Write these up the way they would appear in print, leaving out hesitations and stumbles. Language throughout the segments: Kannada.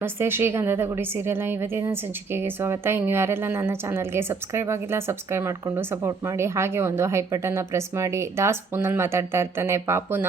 ನಮಸ್ತೆ. ಶ್ರೀಗಂಧದ ಗುಡಿ ಸೀರಿಯಲ್ನ ಇವತ್ತಿನ ಸಂಚಿಕೆಗೆ ಸ್ವಾಗತ. ಇನ್ನು ಯಾರೆಲ್ಲ ನನ್ನ ಚಾನಲ್ಗೆ ಸಬ್ಸ್ಕ್ರೈಬ್ ಆಗಿಲ್ಲ ಸಬ್ಸ್ಕ್ರೈಬ್ ಮಾಡಿಕೊಂಡು ಸಪೋರ್ಟ್ ಮಾಡಿ. ಹಾಗೆ ಒಂದು ಹೈ ಬಟನ್ನ ಪ್ರೆಸ್ ಮಾಡಿ. ದಾಸ್ ಫೋನಲ್ಲಿ ಮಾತಾಡ್ತಾ ಇರ್ತಾನೆ. ಪಾಪುನ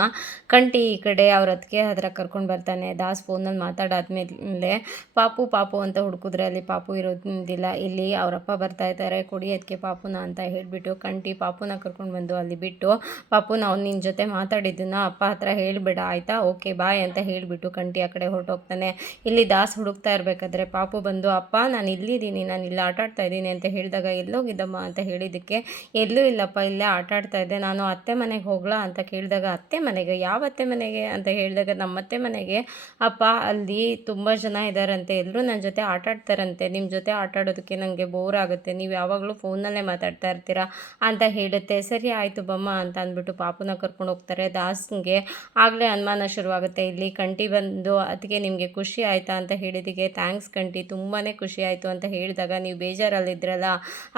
ಕಂಟಿ ಈ ಕಡೆ ಅವ್ರ ಅದಕ್ಕೆ ಹತ್ರ ಕರ್ಕೊಂಡು ಬರ್ತಾನೆ. ದಾಸ್ ಫೋನಲ್ಲಿ ಮಾತಾಡಾದ್ಮೇಲೆ ಪಾಪು ಅಂತ ಹುಡುಕಿದ್ರೆ ಅಲ್ಲಿ ಪಾಪು ಇರೋದಿಲ್ಲ. ಇಲ್ಲಿ ಅವರಪ್ಪ ಬರ್ತಾ ಇದ್ದಾರೆ. ಕೊಡಿ ಅದಕ್ಕೆ ಪಾಪುನ ಅಂತ ಹೇಳಿಬಿಟ್ಟು ಕಂಟಿ ಪಾಪುನ ಕರ್ಕೊಂಡು ಬಂದು ಅಲ್ಲಿ ಬಿಟ್ಟು, ಪಾಪುನ ಅವ್ನು ನಿನ್ನ ಜೊತೆ ಮಾತಾಡಿದ್ದನ್ನ ಅಪ್ಪ ಹತ್ರ ಹೇಳಿಬಿಡ ಆಯಿತಾ, ಓಕೆ ಬಾಯ್ ಅಂತ ಹೇಳಿಬಿಟ್ಟು ಕಂಟಿ ಆ ಕಡೆ ಹೊರಟೋಗ್ತಾನೆ. ಇಲ್ಲಿ ದಾಸ್ ಹುಡುಕ್ತಾ ಇರಬೇಕಾದ್ರೆ ಪಾಪು ಬಂದು, ಅಪ್ಪ ನಾನು ಇಲ್ಲಿದ್ದೀನಿ, ನಾನು ಇಲ್ಲಿ ಆಟಾಡ್ತಾ ಇದ್ದೀನಿ ಅಂತ ಹೇಳಿದಾಗ, ಎಲ್ಲೋಗಿದ್ದಮ್ಮ ಅಂತ ಹೇಳಿದ್ದಕ್ಕೆ, ಎಲ್ಲೂ ಇಲ್ಲಪ್ಪ ಇಲ್ಲೇ ಆಟಾಡ್ತಾ ಇದ್ದೆ, ನಾನು ಅತ್ತೆ ಮನೆಗೆ ಹೋಗ್ಲಾ ಅಂತ ಕೇಳಿದಾಗ, ಅತ್ತೆ ಮನೆಗೆ? ಯಾವ ಅತ್ತೆ ಮನೆಗೆ ಅಂತ ಹೇಳಿದಾಗ, ನಮ್ಮ ಅತ್ತೆ ಮನೆಗೆ ಅಪ್ಪ, ಅಲ್ಲಿ ತುಂಬ ಜನ ಇದ್ದಾರಂತೆ, ಎಲ್ಲರೂ ನನ್ನ ಜೊತೆ ಆಟಾಡ್ತಾರಂತೆ, ನಿಮ್ಮ ಜೊತೆ ಆಟಾಡೋದಕ್ಕೆ ನನಗೆ ಬೋರ್ ಆಗುತ್ತೆ, ನೀವು ಯಾವಾಗಲೂ ಫೋನಲ್ಲೇ ಮಾತಾಡ್ತಾ ಇರ್ತೀರಾ ಅಂತ ಹೇಳುತ್ತೆ. ಸರಿ ಆಯಿತು ಬಮ್ಮ ಅಂತ ಅಂದ್ಬಿಟ್ಟು ಪಾಪುನ ಕರ್ಕೊಂಡು ಹೋಗ್ತಾರೆ. ದಾಸ್ಗೆ ಆಗಲೇ ಅನುಮಾನ ಶುರುವಾಗುತ್ತೆ. ಇಲ್ಲಿ ಕಂಟಿ ಬಂದು, ಅದಕ್ಕೆ ನಿಮಗೆ ಖುಷಿ ಆಯಿತಾ ಅಂತ ಹೇಳಿದ್ದಕ್ಕೆ, ಥ್ಯಾಂಕ್ಸ್ ಕಂಟಿ, ತುಂಬಾ ಖುಷಿ ಆಯಿತು ಅಂತ ಹೇಳಿದಾಗ, ನೀವು ಬೇಜಾರಲ್ಲಿದ್ರಲ್ಲ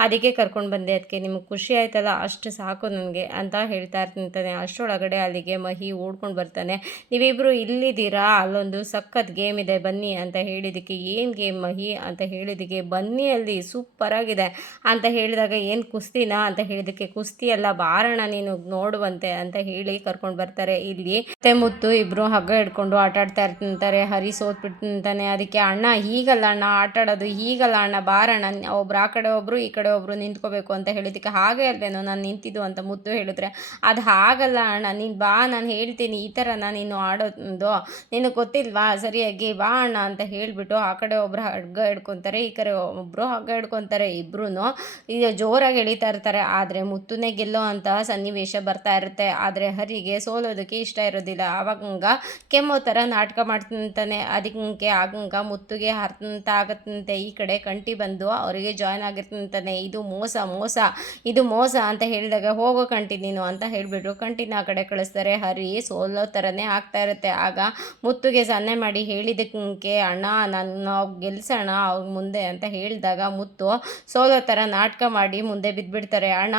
ಅದಕ್ಕೆ ಕರ್ಕೊಂಡು ಬಂದೆ, ಅದಕ್ಕೆ ನಿಮಗೆ ಖುಷಿ ಆಯ್ತಲ್ಲ ಅಷ್ಟು ಸಾಕು ನನಗೆ ಅಂತ ಹೇಳ್ತಾ ಇರ್ತಾನೆ. ಅಷ್ಟರೊಳಗಡೆ ಅಲ್ಲಿಗೆ ಮಹಿ ಓಡ್ಕೊಂಡು ಬರ್ತಾನೆ. ನೀವಿಬ್ಬರು ಇಲ್ಲಿದ್ದೀರಾ, ಅಲ್ಲೊಂದು ಸಖತ್ ಗೇಮ್ ಇದೆ ಬನ್ನಿ ಅಂತ ಹೇಳಿದ್ದಕ್ಕೆ, ಏನು ಗೇಮ್ ಮಹಿ ಅಂತ ಹೇಳಿದ್ದಕ್ಕೆ, ಬನ್ನಿ ಅಲ್ಲಿ ಸೂಪರಾಗಿದೆ ಅಂತ ಹೇಳಿದಾಗ, ಏನು ಕುಸ್ತಿನಾ ಅಂತ ಹೇಳಿದ್ದಕ್ಕೆ, ಕುಸ್ತಿ ಅಲ್ಲ ಬಾರಣ ನೀನು ನೋಡುವಂತೆ ಅಂತ ಹೇಳಿ ಕರ್ಕೊಂಡು ಬರ್ತಾರೆ. ಇಲ್ಲಿ ಮತ್ತೆ ಮುತ್ತು ಇಬ್ಬರು ಹಗ್ಗ ಹಿಡ್ಕೊಂಡು ಆಟಾಡ್ತಾ ಇರ್ತಾರೆ. ಹರಿ ಸೋತ್ಬಿಡ್ತಾನೆ. ಅದಕ್ಕೆ, ಅಣ್ಣ ಹೀಗಲ್ಲ ಅಣ್ಣ ಆಟಾಡೋದು, ಹೀಗಲ್ಲ ಅಣ್ಣ ಬಾರಣ್ಣ, ಒಬ್ರು ಆ ಕಡೆ ಒಬ್ಬರು ಈ ಕಡೆ ಒಬ್ಬರು ನಿಂತ್ಕೋಬೇಕು ಅಂತ ಹೇಳಿದ್ದಕ್ಕೆ, ಹಾಗೆ ಅಲ್ವೇನೋ ನಾನು ನಿಂತಿದ್ದು ಅಂತ ಮುತ್ತು ಹೇಳಿದ್ರೆ, ಅದು ಹಾಗಲ್ಲ ಅಣ್ಣ, ನೀನು ಬಾ ನಾನು ಹೇಳ್ತೀನಿ, ಈ ಥರನ ನೀನು ಆಡೋದು ನಿನಗೆ ಗೊತ್ತಿಲ್ವಾ ಸರಿಯಾಗಿ, ಬಾ ಅಣ್ಣ ಅಂತ ಹೇಳಿಬಿಟ್ಟು ಆ ಕಡೆ ಒಬ್ಬರು ಹಗ್ಗ ಹಿಡ್ಕೊತಾರೆ, ಈ ಕಡೆ ಒಬ್ಬರು ಹಗ್ಗ ಹಿಡ್ಕೊತಾರೆ. ಇಬ್ಬರೂ ಈಗ ಜೋರಾಗಿ ಎಳಿತಾ ಇರ್ತಾರೆ. ಆದರೆ ಮುತ್ತುನೇ ಗೆಲ್ಲೋ ಅಂತ ಸನ್ನಿವೇಶ ಬರ್ತಾ ಇರುತ್ತೆ. ಆದರೆ ಹರಿಗೆ ಸೋಲೋದಕ್ಕೆ ಇಷ್ಟ ಇರೋದಿಲ್ಲ. ಆವಾಗ ಕೆಮ್ಮೋ ಥರ ನಾಟಕ ಮಾಡ್ತಾನೆ. ಅದಕ್ಕೆ ಆಗಂಗ ಮುತ್ತುಗೆ ಅರ್ಥ ಆಗತ್ತಂತೆ. ಈ ಕಡೆ ಕಂಟಿ ಬಂದು ಅವರಿಗೆ ಜಾಯ್ನ್ ಆಗಿರ್ತಾನೆ. ಇದು ಮೋಸ ಮೋಸ ಇದು ಮೋಸ ಅಂತ ಹೇಳಿದಾಗ, ಹೋಗೋ ಕಂಟಿ ನೀನು ಅಂತ ಹೇಳಿಬಿಟ್ಟು ಕಂಟಿನ ಆ ಕಡೆ ಕಳಿಸ್ತಾರೆ. ಹರಿ ಸೋಲೋ ಥರನೇ ಆಗ್ತಾ ಇರುತ್ತೆ. ಆಗ ಮುತ್ತುಗೆ ಸನ್ನೆ ಮಾಡಿ ಹೇಳಿದ್ದಕ್ಕೆ, ಅಣ್ಣ ನಾವು ಗೆಲ್ಸೋಣ ಅವ್ರ ಮುಂದೆ ಅಂತ ಹೇಳಿದಾಗ, ಮುತ್ತು ಸೋಲೋ ಥರ ನಾಟಕ ಮಾಡಿ ಮುಂದೆ ಬಿದ್ದುಬಿಡ್ತಾರೆ. ಅಣ್ಣ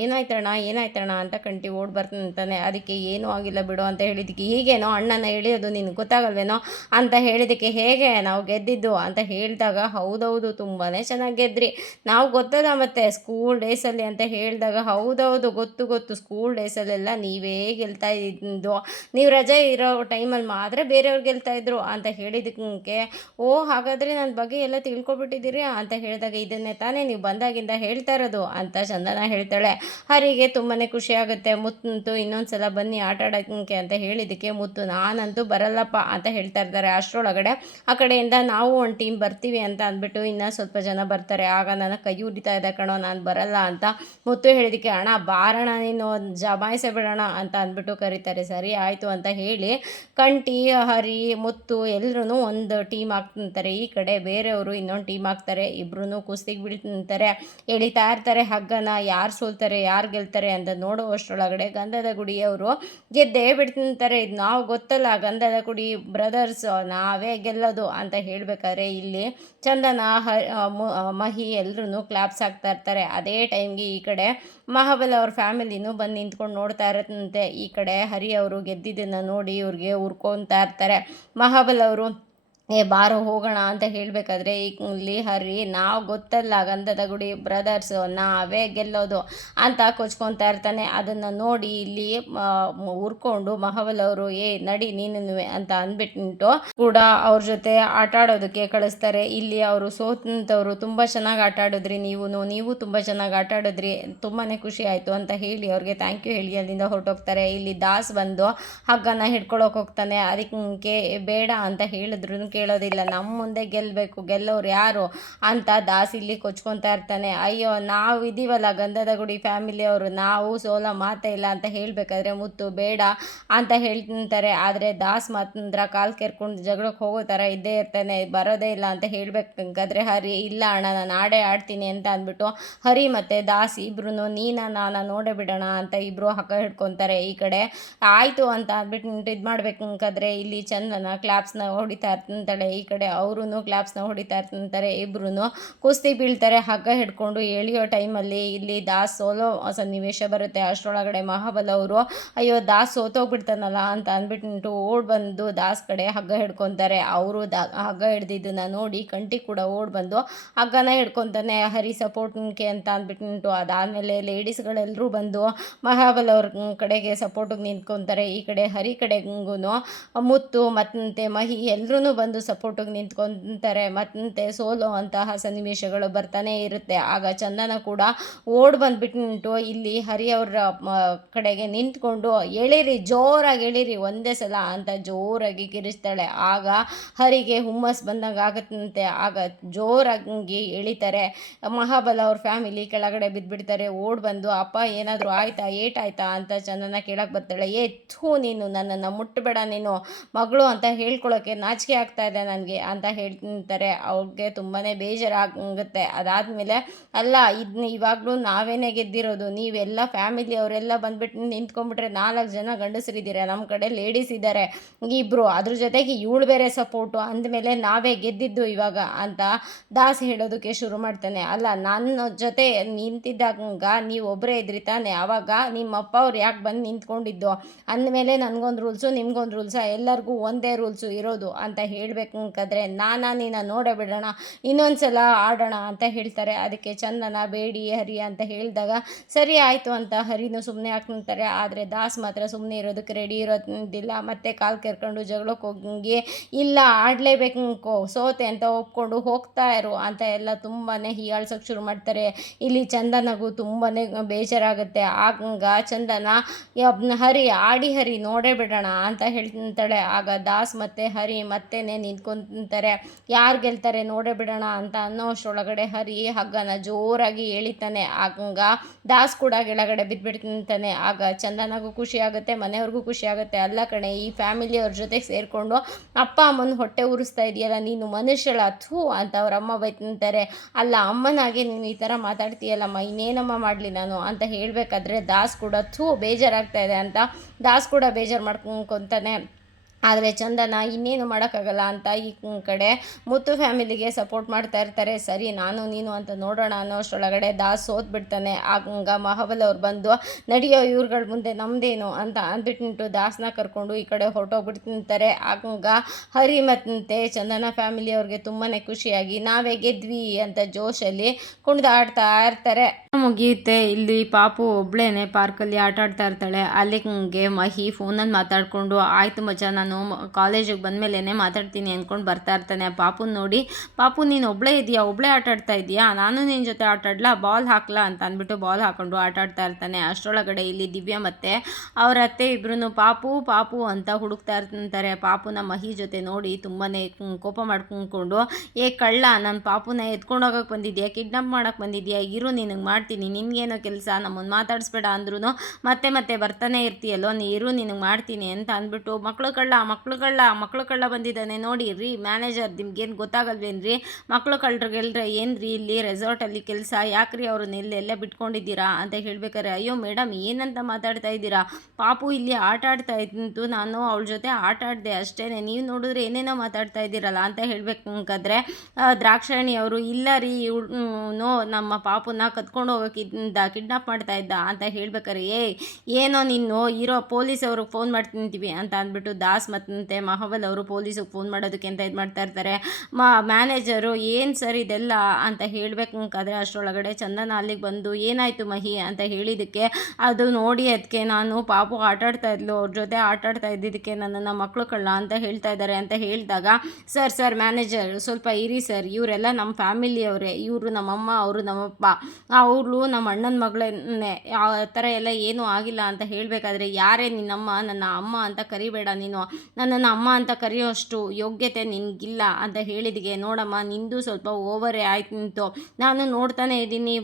ಏನಾಯ್ತಣ್ಣ ಅಂತ ಕಂಟಿ ಓಡ್ ಬರ್ತಾನೆ. ಅದಕ್ಕೆ ಏನೂ ಆಗಿಲ್ಲ ಬಿಡು ಅಂತ ಹೇಳಿದ್ದಕ್ಕೆ, ಹೀಗೇನೋ ಅಣ್ಣನ ಹೇಳಿಯೋದು ನಿನ್ಗೆ ಗೊತ್ತಾಗಲ್ವೇನೋ ಅಂತ ಹೇಳಿದ್ದಕ್ಕೆ, ಹೇಗೆ ನಾವು ಗೆದ್ದಿದ್ದು ಅಂತ ಹೇಳಿದಾಗ, ಹೌದೌದು ತುಂಬಾ ಚೆನ್ನಾಗಿ ಗೆದ್ರಿ, ನಾವು ಗೊತ್ತದ ಮತ್ತೆ ಸ್ಕೂಲ್ ಡೇಸಲ್ಲಿ ಅಂತ ಹೇಳಿದಾಗ, ಹೌದೌದು ಗೊತ್ತು ಸ್ಕೂಲ್ ಡೇಸಲ್ಲೆಲ್ಲ ನೀವೇ ಗೆಲ್ತಾ ಇದ್ದು, ನೀವು ರಜೆ ಇರೋ ಟೈಮಲ್ಲಿ ಮಾತ್ರ ಬೇರೆಯವ್ರು ಗೆಲ್ತಾ ಇದ್ರು ಅಂತ ಹೇಳಿದ್ದಕ್ಕೆ, ಓ ಹಾಗಾದರೆ ನನ್ನ ಬಗ್ಗೆ ಎಲ್ಲ ತಿಳ್ಕೊಬಿಟ್ಟಿದ್ದೀರಿ ಅಂತ ಹೇಳಿದಾಗ, ಇದನ್ನೇ ತಾನೇ ನೀವು ಬಂದಾಗಿಂದ ಹೇಳ್ತಾ ಇರೋದು ಅಂತ ಚಂದನ ಹೇಳ್ತಾಳೆ. ಹರಿಗೆ ತುಂಬಾ ಖುಷಿ ಆಗುತ್ತೆ. ಮುತ್ತು ಇನ್ನೊಂದ್ಸಲ ಬನ್ನಿ ಆಟ ಆಡೋಕ್ಕೆ ಅಂತ ಹೇಳಿದ್ದಕ್ಕೆ, ಮುತ್ತು ನಾನಂತೂ ಬರಲ್ಲಪ್ಪ ಅಂತ ಹೇಳ್ತಾ ಇರ್ತಾರೆ. ಅಷ್ಟರೊಳಗಡೆ ಆ ಕಡೆಯಿಂದ ನಾವು ಒಂದು ಟೀಮ್ ಬರ್ತೀವಿ ಅಂತ ಅಂದ್ಬಿಟ್ಟು ಇನ್ನೂ ಸ್ವಲ್ಪ ಜನ ಬರ್ತಾರೆ. ಆಗ ನನ್ನ ಕೈ ಉರಿತಾ ಇದೆ ಕಣೋ, ನಾನು ಬರಲ್ಲ ಅಂತ ಮುತ್ತು ಹೇಳಿದ್ದಕ್ಕೆ, ಅಣ್ಣ ಬಾರಣ ನೀನು ಜಮಾಯಿಸೇ ಬಿಡೋಣ ಅಂತ ಅಂದ್ಬಿಟ್ಟು ಕರೀತಾರೆ. ಸರಿ ಆಯಿತು ಅಂತ ಹೇಳಿ ಕಂಟಿ ಹರಿ ಮುತ್ತು ಎಲ್ಲರೂ ಒಂದು ಟೀಮ್ ಆಗ್ತಿರ್ತಾರೆ. ಈ ಕಡೆ ಬೇರೆಯವರು ಇನ್ನೊಂದು ಟೀಮ್ ಆಗ್ತಾರೆ. ಇಬ್ಬರೂ ಕುಸ್ತಿಗೆ ಬೀಳ್ತಿರ್ತಾರೆ. ಎಳಿತಾ ಇರ್ತಾರೆ ಹಗ್ಗನ. ಯಾರು ಸೋಲ್ತಾರೆ ಯಾರು ಗೆಲ್ತಾರೆ ಅಂತ ನೋಡುವಷ್ಟರೊಳಗಡೆ ಗಂಧದ ಗುಡಿಯವರು ಗೆದ್ದೇ ಬಿಡ್ತಿರ್ತಾರೆ. ಇದು ನಾವು ಗೊತ್ತಲ್ಲ ಗಂಧದ ಗುಡಿ ಬ್ರದರ್ಸ್, ನಾವೇ ಗೆಲ್ಲೋದು ಅಂತ ಹೇಳಬೇಕಾದ್ರೆ ಇಲ್ಲಿ ಚಂದನ ಮಹಿ ಎಲ್ಲರೂ ಕ್ಲಾಪ್ಸ್ ಹಾಕ್ತಾ ಇರ್ತಾರೆ. ಅದೇ ಟೈಮ್ಗೆ ಈ ಕಡೆ ಮಹಾಬಲ ಅವ್ರ ಫ್ಯಾಮಿಲಿನೂ ಬಂದು ನಿಂತ್ಕೊಂಡು ನೋಡ್ತಾ ಇರತ್ತಂತೆ. ಈ ಕಡೆ ಹರಿ ಅವರು ಗೆದ್ದಿದ್ದನ್ನು ನೋಡಿ ಇವ್ರಿಗೆ ಉರ್ಕೊತಾ ಇರ್ತಾರೆ. ಮಹಾಬಲ ಅವರು, ಬಾರೋ ಹೋಗೋಣ ಅಂತ ಹೇಳಬೇಕಾದ್ರೆ ಇಲ್ಲಿ ಹರಿ, ನಾವು ಗೊತ್ತಲ್ಲ ಗಂಧದ ಗುಡಿ ಬ್ರದರ್ಸು, ನಾವೇ ಗೆಲ್ಲೋದು ಅಂತ ಕೊಚ್ಕೊತಾ ಇರ್ತಾನೆ. ಅದನ್ನು ನೋಡಿ ಇಲ್ಲಿ ಉರ್ಕೊಂಡು ಮಹಾಬಲ್ ಅವರು, ನಡಿ ನೀನು ಅಂತ ಅಂದ್ಬಿಟ್ಟು ಕೂಡ ಅವ್ರ ಜೊತೆ ಆಟ ಆಡೋದಕ್ಕೆ ಕಳಿಸ್ತಾರೆ. ಇಲ್ಲಿ ಅವರು ಸೋತಂಥವ್ರು, ತುಂಬ ಚೆನ್ನಾಗಿ ಆಟ ಆಡಿದ್ರಿ, ನೀವು ತುಂಬ ಚೆನ್ನಾಗಿ ಆಟ ಆಡಿದ್ರಿ, ತುಂಬಾ ಖುಷಿ ಆಯಿತು ಅಂತ ಹೇಳಿ ಅವ್ರಿಗೆ ಥ್ಯಾಂಕ್ ಯು ಹೇಳಿ ಅಲ್ಲಿಂದ ಹೊರಟೋಗ್ತಾರೆ. ಇಲ್ಲಿ ದಾಸ್ ಬಂದು ಹಗ್ಗನ ಹಿಡ್ಕೊಳಕ್ಕೆ ಹೋಗ್ತಾನೆ. ಅದಕ್ಕೆ ಬೇಡ ಅಂತ ಹೇಳಿದ್ರು ಕೇಳೋದಿಲ್ಲ. ನಮ್ಮ ಮುಂದೆ ಗೆಲ್ಲೋರು ಯಾರು ಅಂತ ದಾಸ್ ಇಲ್ಲಿ ಕೊಚ್ಕೊತಾ ಇರ್ತಾನೆ. ಅಯ್ಯೋ ನಾವು ಇದೀವಲ್ಲ ಗಂಧದ ಗುಡಿ ಫ್ಯಾಮಿಲಿಯವರು, ನಾವು ಸೋಲ ಮಾತೇ ಇಲ್ಲ ಅಂತ ಹೇಳಬೇಕಾದ್ರೆ ಮುತ್ತು ಬೇಡ ಅಂತ ಹೇಳ್ತಿರ್ತಾರೆ. ಆದರೆ ದಾಸ್ ಮಾತ್ರ ಕಾಲು ಕೆರ್ಕೊಂಡು ಜಗಳಕ್ಕೆ ಹೋಗೋ ಥರ ಇದ್ದೇ ಇರ್ತಾನೆ. ಬರೋದೇ ಇಲ್ಲ ಅಂತ ಹೇಳಬೇಕಾದ್ರೆ ಹರಿ, ಇಲ್ಲ ಅಣ್ಣ ನಾನು ಆಡೇ ಆಡ್ತೀನಿ ಅಂತ ಅಂದ್ಬಿಟ್ಟು ಹರಿ ಮತ್ತು ದಾಸ್ ಇಬ್ರು ನಾನು ನೋಡೇ ಬಿಡೋಣ ಅಂತ ಇಬ್ಬರು ಹಗ್ಗ ಹಿಡ್ಕೊತಾರೆ. ಈ ಕಡೆ ಆಯಿತು ಅಂತ ಅಂದ್ಬಿಟ್ಟು ಇದು ಮಾಡಬೇಕಾದ್ರೆ ಇಲ್ಲಿ ಚಂದನ ಕ್ಲಾಪ್ಸ್ನ ಹೊಡಿತಾ ಇರ್ತಾಳೆ. ಈ ಕಡೆ ಅವರು ಕ್ಲಾಪ್ಸ್ನ ಹೊಡಿತಾ ಇರ್ತಾರೆ. ಇಬ್ರು ಕುಸ್ತಿ ಬೀಳ್ತಾರೆ. ಹಗ್ಗ ಹಿಡ್ಕೊಂಡು ಎಳೆಯೋ ಟೈಮಲ್ಲಿ ಇಲ್ಲಿ ದಾಸ್ ಸೋಲೋ ಸನ್ನಿವೇಶ ಬರುತ್ತೆ. ಅಷ್ಟರೊಳಗಡೆ ಮಹಾಬಲ ಅವರು ಅಯ್ಯೋ ದಾಸ್ ಸೋತೋಗ್ಬಿಡ್ತಾನಲ್ಲ ಅಂತ ಅಂದ್ಬಿಟ್ಟು ಓಡ್ ಬಂದು ದಾಸ್ ಕಡೆ ಹಗ್ಗ ಹಿಡ್ಕೊತಾರೆ. ಅವರು ಹಗ್ಗ ಹಿಡ್ದಿದ್ದನ್ನ ನೋಡಿ ಕಂಟಿ ಕೂಡ ಓಡ್ ಬಂದು ಹಗ್ಗನ ಹಿಡ್ಕೊತಾನೆ ಹರಿ ಸಪೋರ್ಟ್ಗೆ ಅಂತ ಅಂದ್ಬಿಟ್ಟು. ಅದಾದಮೇಲೆ ಲೇಡೀಸ್ಗಳೆಲ್ಲರೂ ಬಂದು ಮಹಾಬಲ ಅವ್ರ ಕಡೆಗೆ ಸಪೋರ್ಟಿಗೆ ನಿಂತ್ಕೊತಾರೆ. ಈ ಕಡೆ ಹರಿ ಕಡೆಗೂ ಮುತ್ತು ಮತ್ತು ಮಹಿ ಎಲ್ಲರೂ ಬಂದು ಸಪೋರ್ಟಿಗೆ ನಿಂತ್ಕೊತಾರೆ. ಮತ್ತೆ ಸೋಲೋ ಅಂತಹ ಸನ್ನಿವೇಶಗಳು ಬರ್ತಾನೆ ಇರುತ್ತೆ. ಆಗ ಚಂದನ ಕೂಡ ಓಡ್ ಬಂದ್ಬಿಟ್ಟು ಇಲ್ಲಿ ಹರಿ ಅವರ ಕಡೆಗೆ ನಿಂತ್ಕೊಂಡು ಎಳೀರಿ, ಜೋರಾಗಿ ಎಳೀರಿ ಒಂದೇ ಸಲ ಅಂತ ಜೋರಾಗಿ ಕಿರಿಸ್ತಾಳೆ. ಆಗ ಹರಿಗೆ ಹುಮ್ಮಸ್ ಬಂದಂಗೆ ಆಗುತ್ತಂತೆ. ಆಗ ಜೋರಾಗಿ ಎಳಿತಾರೆ. ಮಹಾಬಲ ಅವ್ರ ಫ್ಯಾಮಿಲಿ ಕೆಳಗಡೆ ಬಿದ್ದುಬಿಡ್ತಾರೆ. ಓಡ್ ಬಂದು ಅಪ್ಪ ಏನಾದರೂ ಆಯ್ತಾ, ಏಟಾಯ್ತಾ ಅಂತ ಚಂದನ ಕೇಳಕ್ಕೆ ಬರ್ತಾಳೆ. ಥೂ ನೀನು ನನ್ನನ್ನು ಮುಟ್ಟಬೇಡ, ನೀನು ಮಗಳು ಅಂತ ಹೇಳ್ಕೊಳ್ಳೋಕ್ಕೆ ನಾಚಿಕೆ ಆಗ್ತಾ ಇದೆ ನನಗೆ ಅಂತ ಹೇಳ್ತಾರೆ. ಅವ್ರಿಗೆ ತುಂಬಾ ಬೇಜಾರಾಗುತ್ತೆ. ಅದಾದಮೇಲೆ ಅಲ್ಲ ಇದನ್ನ ಇವಾಗಲೂ ನಾವೇನೇ ಗೆದ್ದಿರೋದು, ನೀವೆಲ್ಲ ಫ್ಯಾಮಿಲಿ ಅವರೆಲ್ಲ ಬಂದ್ಬಿಟ್ಟು ನಿಂತ್ಕೊಂಡ್ಬಿಟ್ರೆ 4 ಜನ ಗಂಡಸರಿದ್ದೀರ, ನಮ್ಮ ಕಡೆ ಲೇಡೀಸ್ ಇದ್ದಾರೆ ಇಬ್ಬರು, ಅದ್ರ ಜೊತೆಗೆ ಇವಳು ಬೇರೆ ಸಪೋರ್ಟು ಅಂದಮೇಲೆ ನಾವೇ ಗೆದ್ದಿದ್ದು ಇವಾಗ ಅಂತ ದಾಸ್ ಹೇಳೋದಕ್ಕೆ ಶುರು ಮಾಡ್ತಾನೆ. ಅಲ್ಲ ನನ್ನ ಜೊತೆ ನಿಂತಿದ್ದಾಗ ನೀವು ಒಬ್ಬರೇ ಇದ್ರಿ ತಾನೆ, ಆವಾಗ ನಿಮ್ಮಪ್ಪ ಅವ್ರು ಯಾಕೆ ಬಂದು ನಿಂತ್ಕೊಂಡಿದ್ದು ಅಂದಮೇಲೆ ನನಗೊಂದು ರೂಲ್ಸು ನಿಮ್ಗೊಂದು ರೂಲ್ಸ, ಎಲ್ಲರಿಗೂ ಒಂದೇ ರೂಲ್ಸು ಇರೋದು ಅಂತ ಹೇಳಬೇಕಾದ್ರೆ ನೀನು ನೋಡೇ ಬಿಡೋಣ, ಇನ್ನೊಂದು ಸಲ ಆಡೋಣ ಅಂತ ಹೇಳ್ತಾರೆ. ಅದಕ್ಕೆ ಚಂದನ ಬೇಡಿ ಹರಿ ಅಂತ ಹೇಳಿದಾಗ ಸರಿ ಆಯಿತು ಅಂತ ಹರಿನೂ ಸುಮ್ಮನೆ ಹಾಕ್ತಾರೆ. ಆದರೆ ದಾಸ್ ಮಾತ್ರ ಸುಮ್ಮನೆ ಇರೋದಕ್ಕೆ ರೆಡಿ ಇರೋದಿಲ್ಲ. ಮತ್ತೆ ಕಾಲು ಕೆರ್ಕೊಂಡು ಜಗಳಕ್ಕೆ ಹೋಗಿ ಇಲ್ಲ ಆಡಲೇಬೇಕು ಸೋತೆ ಅಂತ ಒಪ್ಕೊಂಡು ಹೋಗ್ತಾ ಇರು ಅಂತ ಎಲ್ಲ ತುಂಬಾ ಹೀಯಾಳ್ಸೋಕ್ಕೆ ಶುರು ಮಾಡ್ತಾರೆ. ಇಲ್ಲಿ ಚಂದನಗೂ ತುಂಬಾ ಬೇಜಾರಾಗುತ್ತೆ. ಆಗ ಚಂದನ ಹರಿ ಆಡಿ ಹರಿ ನೋಡೇ ಬಿಡೋಣ ಅಂತ ಹೇಳ್ತಾಳೆ. ಆಗ ದಾಸ್ ಮತ್ತು ಹರಿ ಮತ್ತೇನೆ ನಿಂತ್ಕೊಂತಾರೆ. ಯಾರು ಗೆಲ್ತಾರೆ ನೋಡೇ ಬಿಡೋಣ ಅಂತ ಅನ್ನೋ ಅಷ್ಟರೊಳಗಡೆ ಹರಿ ಹಗ್ಗನ ಜೋರಾಗಿ ಎಳಿತಾನೆ. ಆಗ ದಾಸ್ ಕೂಡ ಕೆಳಗಡೆ ಬಿದ್ದುಬಿಡ್ತಾನೆ. ಆಗ ಚಂದನಗೂ ಖುಷಿ ಆಗುತ್ತೆ, ಮನೆಯವ್ರಿಗೂ ಖುಷಿ ಆಗುತ್ತೆ. ಅಲ್ಲ ಕಣೆ, ಈ ಫ್ಯಾಮಿಲಿ ಅವ್ರ ಜೊತೆಗೆ ಸೇರಿಕೊಂಡು ಅಪ್ಪ ಅಮ್ಮನ ಹೊಟ್ಟೆ ಉರಿಸ್ತಾ ಇದೆಯಲ್ಲ, ನೀನು ಮನುಷ್ಯಳ ಥೂ ಅಂತ ಅವ್ರ ಅಮ್ಮ ಬೈತಾರೆ. ಅಲ್ಲ ಅಮ್ಮನಾಗೆ ನೀನು ಈ ಥರ ಮಾತಾಡ್ತೀಯಲ್ಲಮ್ಮ, ಇನ್ನೇನಮ್ಮ ಮಾಡಲಿ ನಾನು ಅಂತ ಹೇಳಬೇಕಾದ್ರೆ ದಾಸ್ ಕೂಡ ಥೂ ಬೇಜಾರಾಗ್ತಾ ಇದೆ ಅಂತ ದಾಸ್ ಕೂಡ ಬೇಜಾರು ಮಾಡ್ಕೊತಾನೆ. ಆದರೆ ಚಂದನ ಇನ್ನೇನು ಮಾಡೋಕ್ಕಾಗಲ್ಲ ಅಂತ ಈ ಕಡೆ ಮುತ್ತು ಫ್ಯಾಮಿಲಿಗೆ ಸಪೋರ್ಟ್ ಮಾಡ್ತಾ ಇರ್ತಾರೆ. ಸರಿ ನಾನು ನೀನು ಅಂತ ನೋಡೋಣ ಅನ್ನೋ ಅಷ್ಟರೊಳಗಡೆ ದಾಸ್ ಸೋತ್ಬಿಡ್ತಾನೆ. ಆಗ ಮಹಾಬಲ ಅವ್ರು ಬಂದು ನಡೆಯೋ ಇವ್ರುಗಳ ಮುಂದೆ ನಮ್ಮದೇನು ಅಂತ ಅಂದ್ಬಿಟ್ಟು ದಾಸ್ನ ಕರ್ಕೊಂಡು ಈ ಕಡೆ ಹೊರಟೋಗ್ಬಿಡ್ತಾರೆ. ಆಗ ಹರಿ ಮತ್ತು ಚಂದನ ಫ್ಯಾಮಿಲಿ ಅವ್ರಿಗೆ ತುಂಬಾ ಖುಷಿಯಾಗಿ ನಾವೇ ಗೆದ್ವಿ ಅಂತ ಜೋಶಲ್ಲಿ ಕುಣಿದಾಡ್ತಾ ಇರ್ತಾರೆ. ಮುಗಿಯುತ್ತೆ. ಇಲ್ಲಿ ಪಾಪು ಒಬ್ಳೇನೆ ಪಾರ್ಕಲ್ಲಿ ಆಟ ಆಡ್ತಾ ಇರ್ತಾಳೆ. ಅಲ್ಲಿಗೆ ಮಹಿ ಫೋನಲ್ಲಿ ಮಾತಾಡಿಕೊಂಡು ಆಯ್ತು ಮಚ್ಚ ನಾನು ಕಾಲೇಜಿಗೆ ಬಂದಮೇಲೆ ಮಾತಾಡ್ತೀನಿ ಅಂದ್ಕೊಂಡು ಬರ್ತಾ ಇರ್ತಾನೆ. ಪಾಪುನ ನೋಡಿ ಪಾಪು ನೀನು ಒಬ್ಬಳೇ ಇದೆಯಾ, ಒಬ್ಬಳೇ ಆಟ ಆಡ್ತಾ ಇದೆಯಾ, ನಾನು ನಿನ್ನ ಜೊತೆ ಆಟ ಆಡ್ಲಾ, ಬಾಲ್ ಹಾಕ್ಲಾ ಅಂತ ಅಂದ್ಬಿಟ್ಟು ಬಾಲ್ ಹಾಕ್ಕೊಂಡು ಆಟ ಆಡ್ತಾ ಇರ್ತಾನೆ. ಅಷ್ಟರೊಳಗಡೆ ಇಲ್ಲಿ ದಿವ್ಯಾ ಮತ್ತು ಅವ್ರ ಅತ್ತೆ ಇಬ್ರು ಪಾಪು ಪಾಪು ಅಂತ ಹುಡುಕ್ತಾ ಇರ್ತಾರೆ. ಪಾಪುನ ಮಹಿ ಜೊತೆ ನೋಡಿ ತುಂಬಾ ಕೋಪ ಮಾಡ್ಕೊಂಡು ಏ ಕಳ್ಳ, ನನ್ನ ಪಾಪುನ ಎತ್ಕೊಂಡು ಹೋಗೋಕೆ ಬಂದಿದ್ಯಾ, ಕಿಡ್ನಾಪ್ ಮಾಡೋಕ್ಕೆ ಬಂದಿದ್ಯಾ, ಇರು ನಿನಗೆ ಮಾಡ್ತೀನಿ, ನಿನಗೇನೋ ಕೆಲಸ, ನಮ್ಮನ್ನು ಮಾತಾಡಿಸ್ಬೇಡ ಅಂದ್ರೂ ಮತ್ತೆ ಬರ್ತಾನೆ ಇರ್ತೀಯಲ್ಲೋ, ನೀರು ನಿನಗೆ ಮಾಡ್ತೀನಿ ಅಂತ ಅಂದ್ಬಿಟ್ಟು ಮಕ್ಕಳು ಕಳ್ಳ ಬಂದಿದ್ದಾನೆ ನೋಡಿ ರೀ ಮ್ಯಾನೇಜರ್, ನಿಮ್ಗೇನು ಗೊತ್ತಾಗಲ್ವೇನ್ರಿ, ಮಕ್ಕಳು ಕಳ್ಳರಿಗೆಲ್ರೆ ಏನು ರೀ ಇಲ್ಲಿ ರೆಸಾರ್ಟಲ್ಲಿ ಕೆಲಸ, ಯಾಕ್ರಿ ಅವ್ರನ್ನ ಎಲ್ಲೆಲ್ಲ ಬಿಟ್ಕೊಂಡಿದ್ದೀರಾ ಅಂತ ಹೇಳ್ಬೇಕಾರೆ ಅಯ್ಯೋ ಮೇಡಮ್ ಏನಂತ ಮಾತಾಡ್ತಾ ಇದ್ದೀರಾ, ಪಾಪು ಇಲ್ಲಿ ಆಟ ಆಡ್ತಾ ಇದ್ದು ನಾನು ಅವಳ ಜೊತೆ ಆಟ ಆಡಿದೆ ಅಷ್ಟೇ, ನೀವು ನೋಡಿದ್ರೆ ಏನೇನೋ ಮಾತಾಡ್ತಾ ಇದ್ದೀರಲ್ಲ ಅಂತ ಹೇಳ್ಬೇಕಾದ್ರೆ ದ್ರಾಕ್ಷಾಯಣಿ ಅವರು ಇಲ್ಲ ರೀ ನಮ್ಮ ಪಾಪುನ ಕತ್ಕೊಂಡು ಹೋಗೋಕ್ಕಿಂತ ಕಿಡ್ನಾಪ್ ಮಾಡ್ತಾ ಇದ್ದ ಅಂತ ಹೇಳ್ಬೇಕಾರೆ ಏನೋ ನೀನು ಇರೋ ಪೊಲೀಸ್ ಅವ್ರಿಗೆ ಫೋನ್ ಮಾಡ್ತಿಂತೀವಿ ಅಂತ ಅಂದ್ಬಿಟ್ಟು ದಾಸ್ ಮತ್ತು ಮಹಾಬಲ್ ಅವರು ಪೊಲೀಸಿಗೆ ಫೋನ್ ಮಾಡೋದಕ್ಕೆ ಅಂತ ಇದು ಮಾಡ್ತಾ ಇರ್ತಾರೆ. ಮ್ಯಾನೇಜರು ಏನು ಸರ್ ಇದೆಲ್ಲ ಅಂತ ಹೇಳಬೇಕಾದ್ರೆ ಅಷ್ಟರೊಳಗಡೆ ಚಂದನ ಅಲ್ಲಿಗೆ ಬಂದು ಏನಾಯಿತು ಮಹಿ ಅಂತ ಹೇಳಿದ್ದಕ್ಕೆ ಅದು ನೋಡಿ ಅದಕ್ಕೆ ನಾನು ಪಾಪು ಆಟಾಡ್ತಾ ಇದ್ಲು, ಅವ್ರ ಜೊತೆ ಆಟಾಡ್ತಾ ಇದ್ದಿದ್ದಕ್ಕೆ ನನ್ನನ್ನು ಮಕ್ಕಳು ಕಳ್ಳ ಅಂತ ಹೇಳ್ತಾ ಇದ್ದಾರೆ ಅಂತ ಹೇಳಿದಾಗ ಸರ್ ಮ್ಯಾನೇಜರ್ ಸ್ವಲ್ಪ ಇರಿ ಸರ್, ಇವರೆಲ್ಲ ನಮ್ಮ ಫ್ಯಾಮಿಲಿಯವರೇ, ಇವರು ನಮ್ಮಮ್ಮ ಅವರು ನಮ್ಮಪ್ಪ, ಅವರು ನಮ್ಮ ಅಣ್ಣನ ಮಗಳನ್ನೇ, ಆ ಥರ ಎಲ್ಲ ಏನೂ ಆಗಿಲ್ಲ ಅಂತ ಹೇಳಬೇಕಾದ್ರೆ ಯಾರೇ ನಿನ್ನಮ್ಮ, ನನ್ನ ಅಮ್ಮ ಅಂತ ಕರಿಬೇಡ, ನೀನು ನನ್ನನ್ನು ಅಮ್ಮ ಅಂತ ಕರೆಯೋಷ್ಟು ಯೋಗ್ಯತೆ ನಿನಗಿಲ್ಲ ಅಂತ ಹೇಳಿದಿಗೆ ನೋಡಮ್ಮ ನಿಂದು ಸ್ವಲ್ಪ ಓವರೇ ಆಯ್ತು, ನಾನು ನೋಡ್ತಾನೆ ಇದ್ದೀನಿ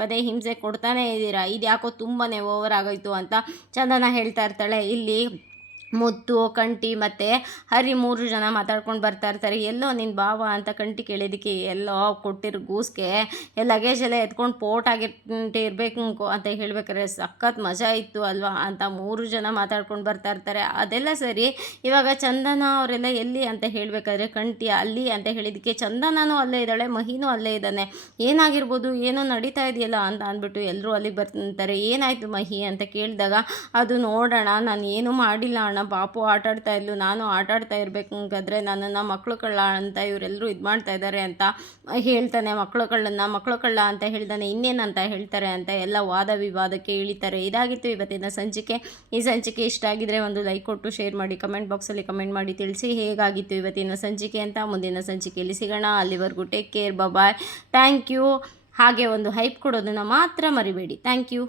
ಪದೇ ಹಿಂಸೆ ಕೊಡ್ತಾನೆ ಇದ್ದೀರಾ, ಇದು ಯಾಕೋ ತುಂಬಾ ಓವರ್ ಆಗೋಯ್ತು ಅಂತ ಚಂದನ ಹೇಳ್ತಾ ಇರ್ತಾಳೆ. ಇಲ್ಲಿ ಮುತ್ತು, ಕಂಟಿ ಮತ್ತು ಹರಿ 3 ಜನ ಮಾತಾಡ್ಕೊಂಡು ಬರ್ತಾ ಇರ್ತಾರೆ. ಎಲ್ಲೋ ನಿನ್ನ ಭಾವ ಅಂತ ಕಂಟಿ ಕೇಳಿದ್ದಕ್ಕೆ ಎಲ್ಲೋ ಕೊಟ್ಟಿರೋ ಗೂಸ್ಗೆ ಲಗೇಜ್ ಎಲ್ಲ ಎತ್ಕೊಂಡು ಇರಬೇಕು ಅಂತ ಹೇಳ್ಬೇಕಾದ್ರೆ ಸಖತ್ ಮಜಾ ಇತ್ತು ಅಲ್ವಾ ಅಂತ 3 ಜನ ಮಾತಾಡ್ಕೊಂಡು ಬರ್ತಾ ಇರ್ತಾರೆ. ಅದೆಲ್ಲ ಸರಿ. ಇವಾಗ ಚಂದನ ಅವರೆಲ್ಲ ಎಲ್ಲಿ ಅಂತ ಹೇಳಬೇಕಾದ್ರೆ ಕಂಟಿ ಅಲ್ಲಿ ಅಂತ ಹೇಳಿದ್ದಕ್ಕೆ ಚಂದನನೂ ಅಲ್ಲೇ ಇದ್ದಾಳೆ, ಮಹಿನೂ ಅಲ್ಲೇ ಇದ್ದಾನೆ. ಏನಾಗಿರ್ಬೋದು, ಏನೋ ನಡೀತಾ ಇದೆಯಲ್ಲ ಅಂತ ಅಂದ್ಬಿಟ್ಟು ಎಲ್ಲರೂ ಅಲ್ಲಿಗೆ ಬರ್ತಾರೆ. ಏನಾಯಿತು ಮಹಿ ಅಂತ ಕೇಳಿದಾಗ ಅದು ನೋಡೋಣ, ನಾನು ಏನೂ ಮಾಡಿಲ್ಲ ಅಣ್ಣ, ಪಾಪು ಆಟಾಡ್ತಾ ಇದ್ಲು, ನಾನು ಆಟಾಡ್ತಾ ಇರಬೇಕಾದ್ರೆ ನನ್ನನ್ನು ಮಕ್ಕಳು ಕಳ್ಳ ಅಂತ ಇವರೆಲ್ಲರೂ ಇದು ಮಾಡ್ತಾ ಇದ್ದಾರೆ ಅಂತ ಹೇಳ್ತಾನೆ. ಮಕ್ಕಳು ಕಳ್ಳ ಅಂತ ಹೇಳ್ತಾನೆ, ಇನ್ನೇನಂತ ಹೇಳ್ತಾರೆ ಅಂತ ಎಲ್ಲ ವಾದ ವಿವಾದಕ್ಕೆ ಇಳಿತಾರೆ. ಇದಾಗಿತ್ತು ಇವತ್ತಿನ ಸಂಚಿಕೆ. ಈ ಸಂಚಿಕೆ ಇಷ್ಟ ಆಗಿದ್ರೆ ಒಂದು ಲೈಕ್ ಕೊಟ್ಟು ಶೇರ್ ಮಾಡಿ, ಕಮೆಂಟ್ ಬಾಕ್ಸಲ್ಲಿ ಕಮೆಂಟ್ ಮಾಡಿ ತಿಳಿಸಿ ಹೇಗಾಗಿತ್ತು ಇವತ್ತಿನ ಸಂಚಿಕೆ ಅಂತ. ಮುಂದಿನ ಸಂಚಿಕೆಯಲ್ಲಿ ಸಿಗೋಣ. ಅಲ್ಲಿವರೆಗೂ take care, bye, thank you. ಹಾಗೆ ಒಂದು ಹೈಪ್ ಕೊಡೋದನ್ನು ಮಾತ್ರ ಮರಿಬೇಡಿ. Thank you.